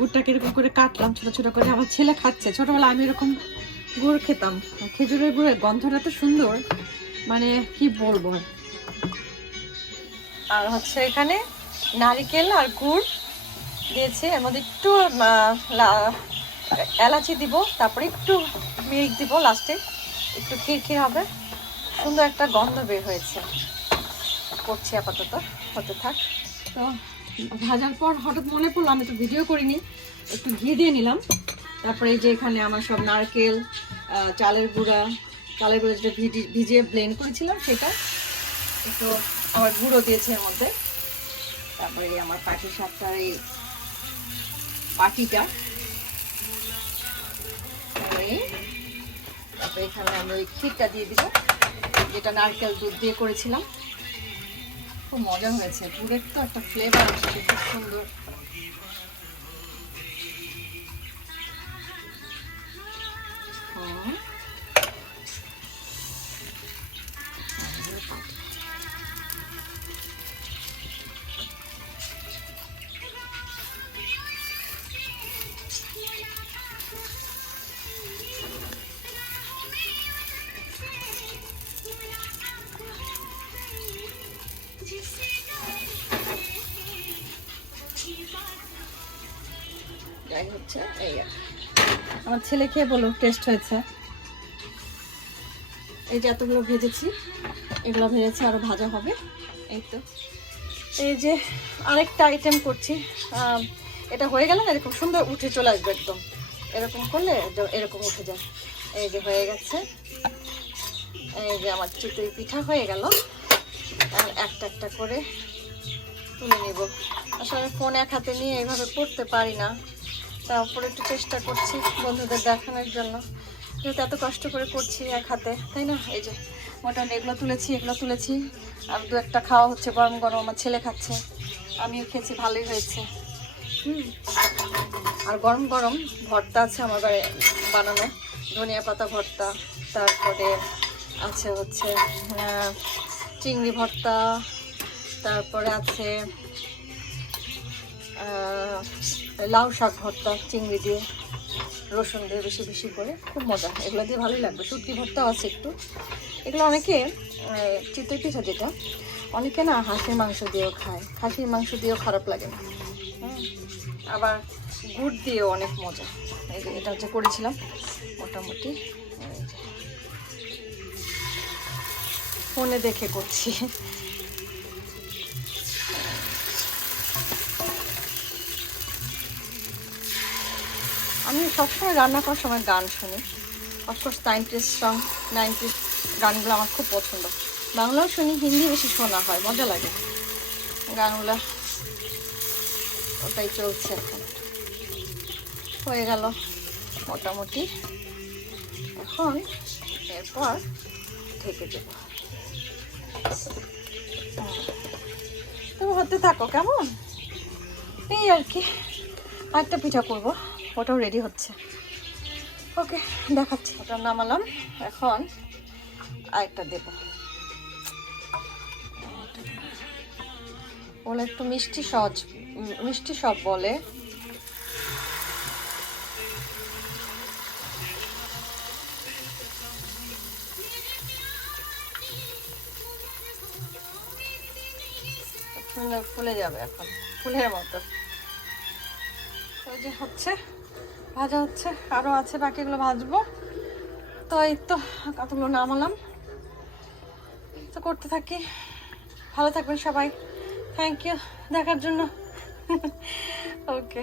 গুড়টাকে এরকম করে কাটলাম ছোট ছোট করে। আমার ছেলে খাচ্ছে, ছোটবেলায় আমি এরকম গুড় খেতাম। খেজুরের গুড়ের গন্ধটা তো সুন্দর, মানে কি বলবো। আর হচ্ছে এখানে নারিকেল আর গুড় দিয়েছে, এর মধ্যে একটু এলাচি দিব, তারপরে একটু মিল্ক দিব লাস্টে, একটু খিরখির হবে, সুন্দর একটা গন্ধ বের হয়েছে। করছি আপাতত, হতে থাক। তো ভাজার পর হঠাৎ মনে পড়লো আমি তো ভিডিও করিনি, একটু ঘি দিয়ে নিলাম। তারপরে এই যে এখানে আমার সব নারকেল, চালের গুঁড়া যেটা ভিজিয়ে ব্লেন্ড করেছিলাম সেটা একটু আমার গুঁড়ো দিয়েছে এর মধ্যে। তারপরে আমার পাটির সাপটার এই পাটিটা, তারপরে এখানে আমি ওই ক্ষীরটা দিয়ে দিব যেটা নারকেল দুধ দিয়ে করেছিলাম। খুব মজা হয়েছে, গুড়ের তো একটা ফ্লেভার আসছে খুব সুন্দর। যাই হচ্ছে এই আমার ছেলে খেয়ে বলো টেস্ট হয়েছে। এই যে এতগুলো ভেজেছি, এগুলো ভেজেছি, আরো ভাজা হবে। এই তো এই যে আরেকটা আইটেম করছি, এটা হয়ে গেল না এরকম সুন্দর উঠে চলে আসবে একদম, এরকম করলে এরকম উঠে যায়। এই যে হয়ে গেছে, এই যে আমার চিতই পিঠা হয়ে গেল। আর একটা একটা করে তুলে নিব। আসলে ফোন এক হাতে নিয়ে এইভাবে করতে পারি না, তারপরে একটু চেষ্টা করছি বন্ধুদের দেখানোর জন্য, যেহেতু এত কষ্ট করে করছি এক হাতে, তাই না। এই যে মোটামুটি এগুলো তুলেছি, আর দু একটা খাওয়া হচ্ছে গরম গরম, আমার ছেলে খাচ্ছে, আমিও খেয়েছি, ভালোই হয়েছে। আর গরম গরম ভর্তা আছে আমার বানানো, ধনিয়া পাতা ভর্তা, তারপরে আছে হচ্ছে চিংড়ি ভর্তা, তারপরে আছে লাউ শাক ভর্তা চিংড়ি দিয়ে, রসুন দিয়ে বেশি বেশি করে, খুব মজা, এগুলো দিয়ে ভালোই লাগবে। শুটকি ভর্তাও আছে একটু। এগুলো অনেকে চিতই পিঠা যেটা, অনেকে না হাঁসের মাংস দিয়েও খায়, খাসির মাংস দিয়েও খারাপ লাগে না। আবার গুড় দিয়েও অনেক মজা। এই যে এটা হচ্ছে করেছিলাম মোটামুটি, ফোনে দেখে করছি। আমি সবসময় রান্না করার সময় গান শুনি, অফকোর্স 90s সং, 90s গানগুলো আমার খুব পছন্দ। বাংলাও শুনি, হিন্দি বেশি শোনা হয়, মজা লাগে গানগুলো। ওটাই চলছে এখন। হয়ে গেল মোটামুটি, এখন এরপর ঢেকে দেব। তো হতে থাকো কেমন, এই আর কি। আরেকটা পিঠা করবো, ওটাও রেডি হচ্ছে। ওকে, দেখাচ্ছি। ওটা নামালাম, এখন আরেকটা দেব। বলে একটু মিষ্টি সব বলে। সুন্দর ফুলে যাবে এখন, ফুলের মতো। ওই যে হচ্ছে, ভাজা হচ্ছে, আরো আছে বাকিগুলো ভাজবো। তো এই তো কতগুলো নামালাম, তো করতে থাকি। ভালো থাকবেন সবাই, থ্যাংক ইউ দেখার জন্য। ওকে।